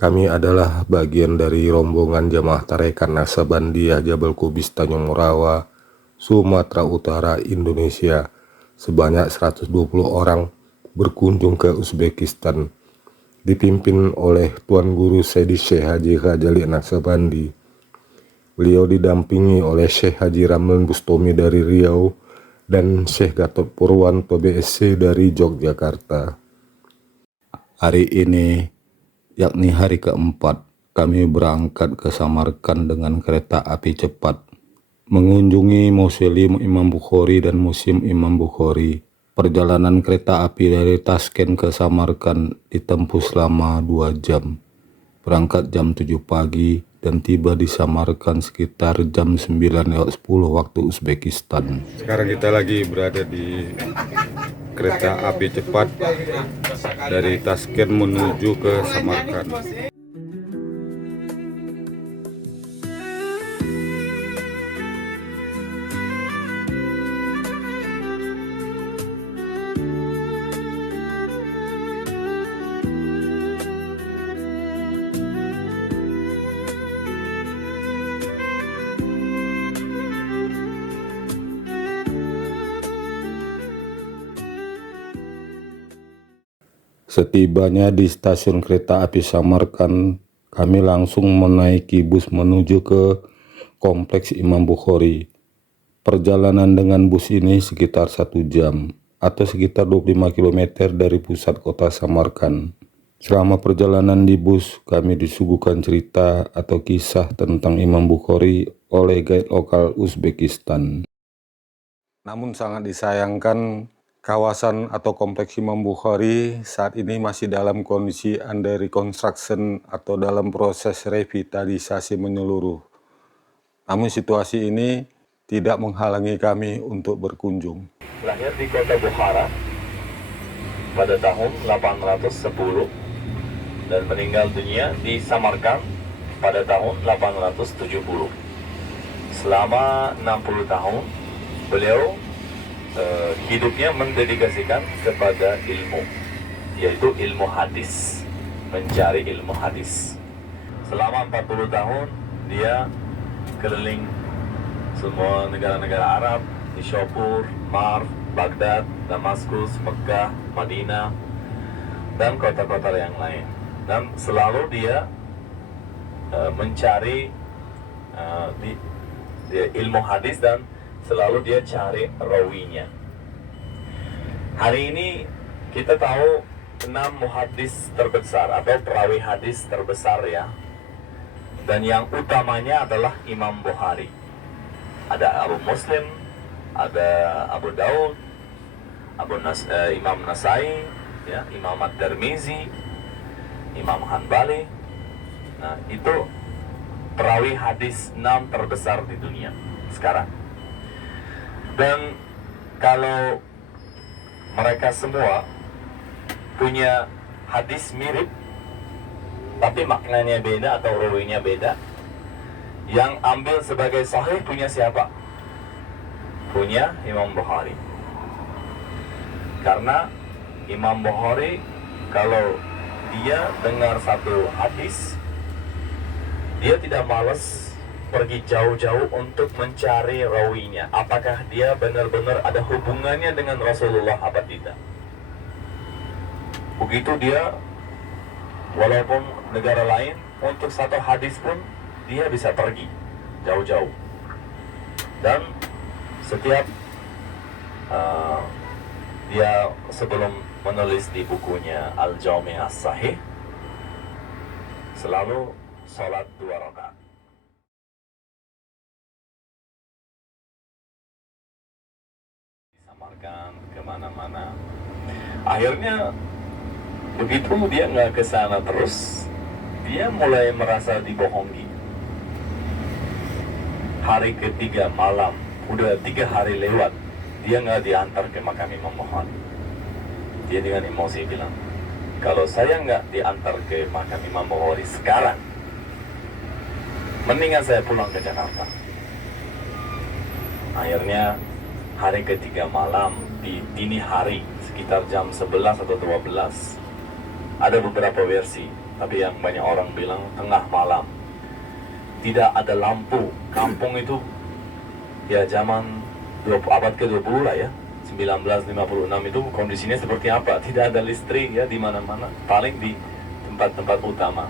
Kami adalah bagian dari rombongan jamaah tarekat Naksabandiyah Jabal Qubis Tanjung Morawa, Sumatera Utara, Indonesia. Sebanyak 120 orang berkunjung ke Uzbekistan, dipimpin oleh Tuan Guru Sayyidi Syekh Haji Ghazali Naksabandi. Beliau didampingi oleh Syekh Haji Ramlan Bustami dari Riau dan Syekh Gatot Purwanto BSc dari Yogyakarta. Hari ini, yakni hari keempat, kami berangkat ke Samarkand dengan kereta api cepat, mengunjungi Mausoleum Imam Bukhari dan Museum Imam Bukhari. Perjalanan kereta api dari Tashkent ke Samarkand ditempuh selama 2 jam. Berangkat jam 7 pagi dan tiba di Samarkand sekitar jam 9:10 waktu Uzbekistan. Sekarang kita lagi berada di kereta api cepat dari Tashkent menuju ke Samarkand. Setibanya di stasiun kereta api Samarkand, kami langsung menaiki bus menuju ke Kompleks Imam Bukhari. Perjalanan dengan bus ini sekitar 1 jam atau sekitar 25 km dari pusat kota Samarkand. Selama perjalanan di bus, kami disuguhkan cerita atau kisah tentang Imam Bukhari oleh guide lokal Uzbekistan. Namun sangat disayangkan, kawasan atau kompleks Imam Bukhari saat ini masih dalam kondisi under reconstruction atau dalam proses revitalisasi menyeluruh. Namun situasi ini tidak menghalangi kami untuk berkunjung. Lahir di kota Bukhara pada tahun 810 dan meninggal dunia di Samarkand pada tahun 870. Selama 60 tahun beliau hidupnya mendedikasikan kepada ilmu, yaitu ilmu hadis, mencari ilmu hadis. Selama 40 tahun dia keliling semua negara-negara Arab, di Shopur, Marv, Baghdad, Damaskus, Mekah, Madinah, dan kota-kota yang lain. Dan selalu dia mencari dia ilmu hadis dan selalu dia cari rawinya. Hari ini kita tahu 6 muhaddis terbesar atau perawi hadis terbesar ya. Dan yang utamanya adalah Imam Bukhari. Ada Abu Muslim, ada Abu Daud, Imam Nasai, ya, Imam At-Tirmizi, Imam Hanbali. Nah, itu perawi hadis 6 terbesar di dunia sekarang. Dan kalau mereka semua punya hadis mirip, tapi maknanya beda atau rawinya beda, yang ambil sebagai sahih punya siapa? Punya Imam Bukhari. Karena Imam Bukhari kalau dia dengar satu hadis, dia tidak malas pergi jauh-jauh untuk mencari rawinya. Apakah dia benar-benar ada hubungannya dengan Rasulullah apa tidak? Begitu dia, walaupun negara lain, untuk satu hadis pun dia bisa pergi jauh-jauh. Dan setiap dia sebelum menulis di bukunya Al-Jami' As-Sahih, selalu sholat 2 rakaat. Disamarkan kemana-mana. Akhirnya begitu dia nggak ke sana terus, dia mulai merasa dibohongi. Hari ketiga malam, udah 3 hari lewat, dia nggak diantar ke makam Imam Bukhari. Dia dengan emosi bilang, kalau saya nggak diantar ke makam Imam Bukhari sekarang, mendingan saya pulang ke Jakarta. Akhirnya hari ketiga malam, di dini hari, sekitar jam 11 atau 12, Ada beberapa versi, tapi yang banyak orang bilang tengah malam. Tidak ada lampu. Kampung itu ya zaman abad ke-20 lah ya. 1956 itu kondisinya seperti apa? Tidak ada listrik ya di mana-mana, paling di tempat-tempat utama.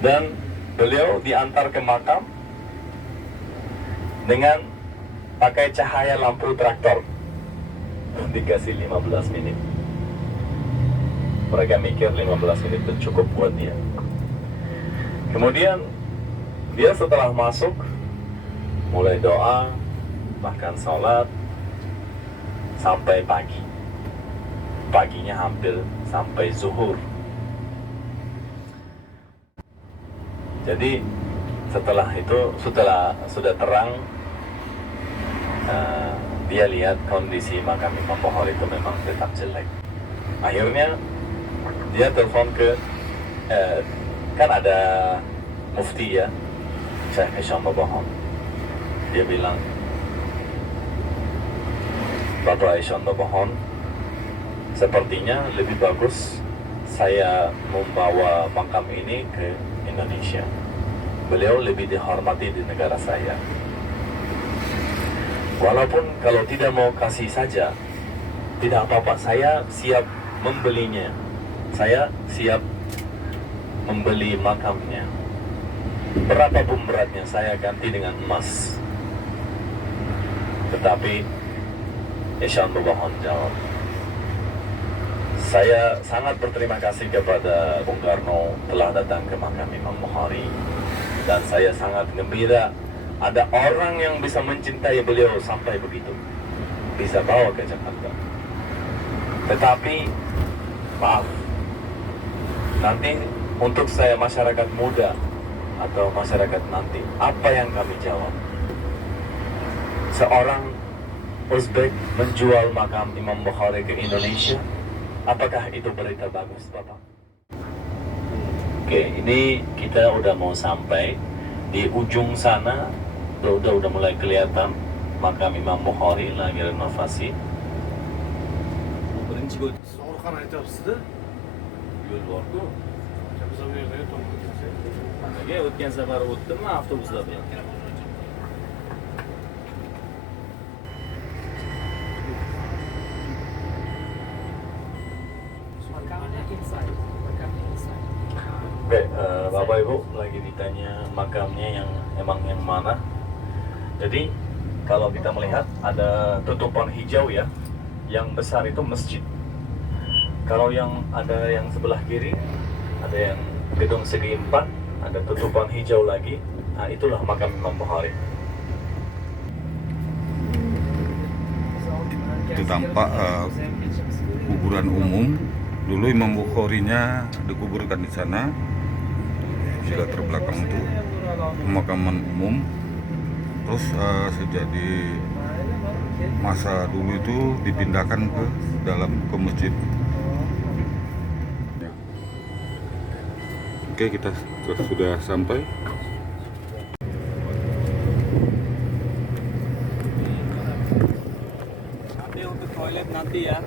Dan beliau diantar ke makam dengan pakai cahaya lampu traktor. Dikasih 15 menit. Mereka mikir 15 menit itu cukup buat dia. Kemudian dia setelah masuk mulai doa, bahkan sholat sampai pagi. Paginya hampir sampai zuhur. Jadi setelah itu sudah terang, dia lihat kondisi makam Imam Bukhari itu memang tetap jelek. Akhirnya dia telepon ke kan ada mufti ya, Syekh Hisham Babahon. Dia bilang, Bapak Hisham Babahon, sepertinya lebih bagus saya membawa makam ini ke Indonesia. Beliau lebih dihormati di negara saya. Walaupun kalau tidak mau kasih saja, tidak apa-apa, saya siap membelinya. Saya siap membeli makamnya. Berapapun beratnya saya ganti dengan emas. Tetapi Hisham Babahon jawab, saya sangat berterima kasih kepada Bung Karno telah datang ke makam Imam Bukhari. Dan saya sangat gembira ada orang yang bisa mencintai beliau sampai begitu, bisa bawa ke Jakarta. Tetapi maaf, nanti untuk saya masyarakat muda atau masyarakat nanti, apa yang kami jawab? Seorang Uzbek menjual makam Imam Bukhari ke Indonesia, apakah itu berita bagus, Bapak? Oke, ini kita udah mau sampai di ujung sana, udah mulai kelihatan makam Imam Bukhari lagi renovasi. birinchi sog'liqni aytyapsizda. Yo'l borku. Nega o'tgan safar o'tdimmi avtobuslar bilan? Oke, Bapak Ibu lagi ditanya makamnya yang mana. Jadi kalau kita melihat ada tutupan hijau ya, yang besar itu masjid. Kalau yang sebelah kiri ada yang gedung segi empat, ada tutupan hijau lagi. Nah itulah makam Imam Bukhari. Itu tampak kuburan umum. Dulu Imam Bukharinya dikuburkan di sana. Juga terbelakang itu pemakaman umum. Terus sejak di masa dulu itu dipindahkan ke masjid. Oke, kita sudah sampai. Nanti untuk toilet nanti ya.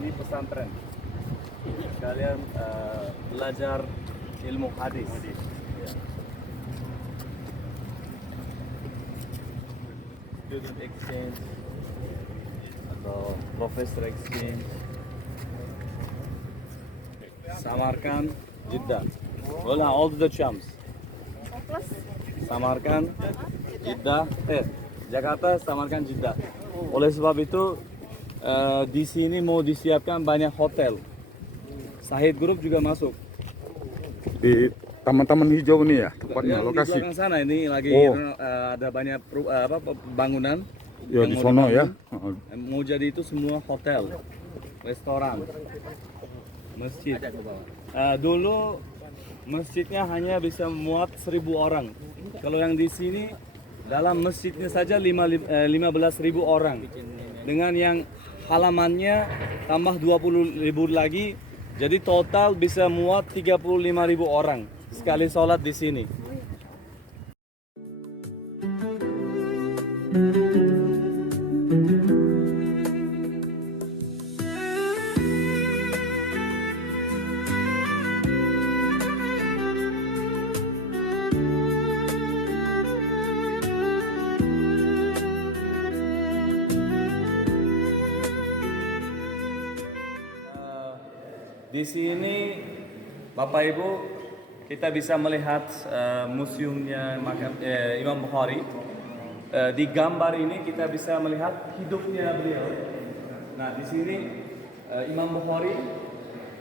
Ini pesantren. Kalian belajar ilmu hadis. Ya. Student exchange atau professor exchange. Samarkand, Jeddah. Voilà, all the champs. Samarkand, Jeddah, Jakarta, Samarkand, Jeddah. Oleh sebab itu di sini mau disiapkan banyak hotel. Sahid Group juga masuk. Di taman-taman hijau ini ya, tempatnya, Yang lokasi. Di belakang sana ini lagi ada banyak bangunan. Ya yang di mau sono ya. dibangun. Mau jadi itu semua hotel, restoran, masjid. Dulu masjidnya hanya bisa muat 1.000 orang. Kalau yang di sini dalam masjidnya saja 15.000 orang. Dengan yang halamannya tambah 20.000 lagi, jadi total bisa muat 35.000 orang sekali sholat di sini. Di sini Bapak Ibu kita bisa melihat museumnya Imam Bukhari. Di gambar ini kita bisa melihat hidupnya beliau. Nah, di sini Imam Bukhari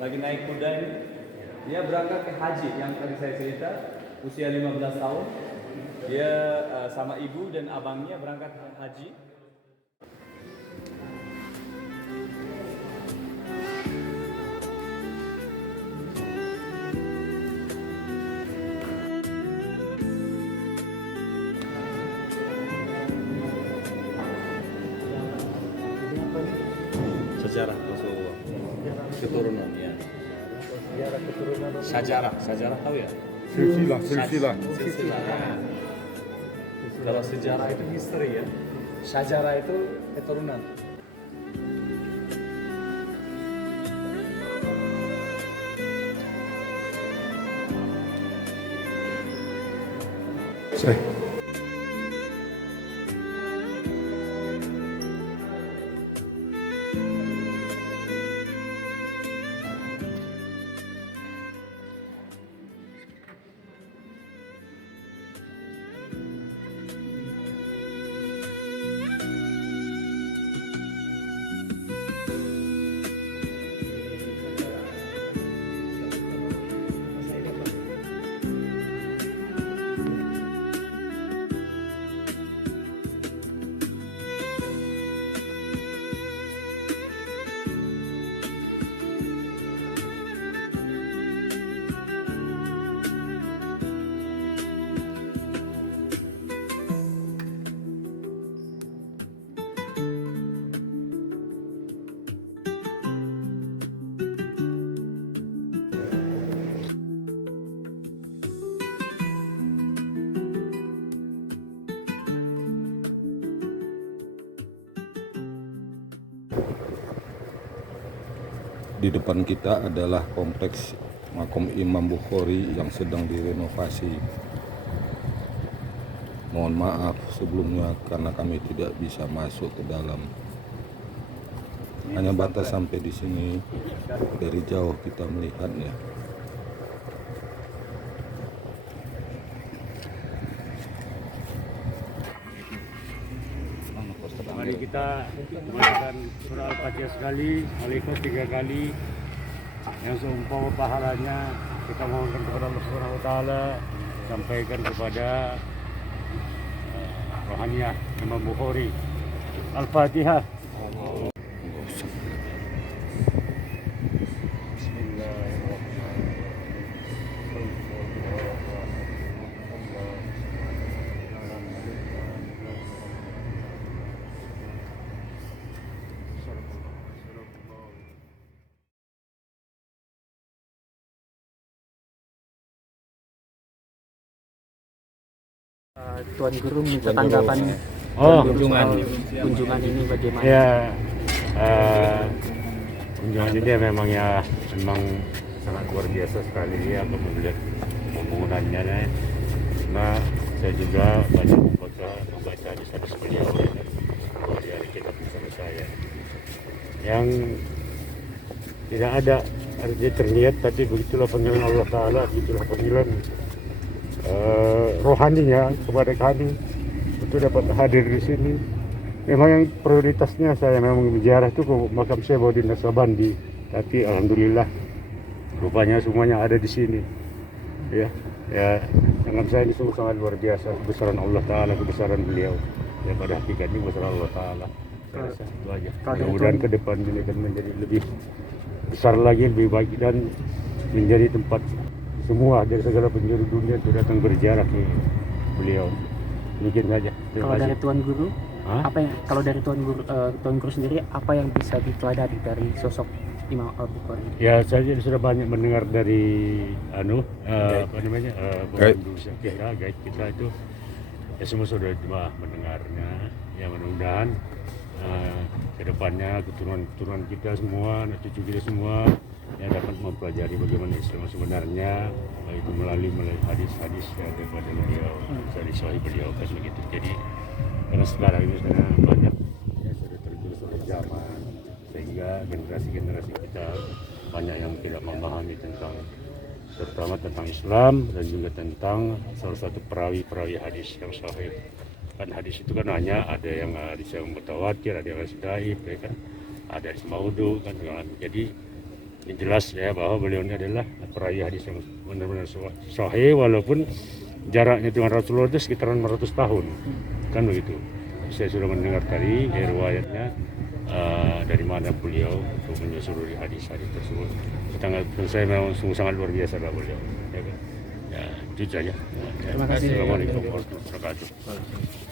lagi naik kuda ini. Dia berangkat ke haji yang tadi saya cerita, usia 15 tahun. Dia sama ibu dan abangnya berangkat ke haji. Sejarah Rasulullah, keturunan ya. Sejarah tahu ya? Silsilah. Silsilah. Kalau sejarah itu history ya. Sejarah itu keturunan. Di depan kita adalah kompleks makam Imam Bukhari yang sedang direnovasi. Mohon maaf sebelumnya karena kami tidak bisa masuk ke dalam. Hanya batas sampai di sini, dari jauh kita melihatnya. Mari kita membacakan surah Al-Fatihah sekali, Al-Ikhlas 3 kali, yang seumpama pahalanya kita mohonkan kepada Allah Subhanahu wa taala, sampaikan kepada rohaniah Imam Bukhari. Al-Fatihah. Tuan Guru minta tanggapan kunjungan ini bagaimana? Ya, kunjungan ini memang sangat luar biasa sekali ya kalau melihat pembangunannya. Nah, saya juga banyak membaca di sana beliau dari kitab bersama saya yang tidak ada artinya terlihat, tapi begitulah panggilan Allah Ta'ala, begitulah panggilan rohaninya kepada kami untuk dapat hadir di sini. Memang yang prioritasnya saya memang berziarah itu ke makam Syekh Bahaudin Naksabandi, tapi alhamdulillah rupanya semuanya ada di sini. Ya, makam saya ini sungguh sangat luar biasa, kebesaran Allah Taala, kebesaran beliau. Ya pada hakikatnya kebesaran Allah Taala. Saya rasa itu aja. Mudah-mudahan ke depan ini akan menjadi lebih besar lagi, lebih baik dan menjadi tempat semua dari segala penjuru dunia itu datang berziarah ke beliau. Mungkin saja. Kalau dari Tuan Guru Hah? Apa yang kalau dari Tuan Guru sendiri apa yang bisa diteladani dari sosok Imam Al-Bukhari? Ya saya sudah banyak mendengar dari apa namanya pemandu kita, guide kita itu ya semua sudah mendengarnya. Ya mudah-mudahan kedepannya keturunan kita semua, anak cucu kita semua yang dapat mempelajari bagaimana Islam sebenarnya, itu melalui hadis-hadis daripada beliau, dari sahih beliau kan begitu. Jadi karena sekarang ini sudah banyak ya sudah tertulis oleh zaman, sehingga generasi-generasi kita banyak yang tidak memahami tentang terutama tentang Islam dan juga tentang salah satu perawi hadis yang sahih. Kan hadis itu kan hanya ada yang hadis yang mutawatir, ada yang hadis dhaif, ya kan, ada hadis maudhu kan. Jadi ini jelas ya bahwa beliau ini adalah perawi hadis yang benar-benar sahih walaupun jaraknya dengan Rasulullah itu sekitaran 500 tahun kan begitu. Saya sudah mendengar tadi riwayatnya dari mana beliau untuk menyusuri hadis-hadis tersebut. Sangat, saya memang sungguh sangat luar biasa lah beliau. Ya, kan? Ya itu saja. Terima kasih. Assalamualaikum warahmatullahi wabarakatuh.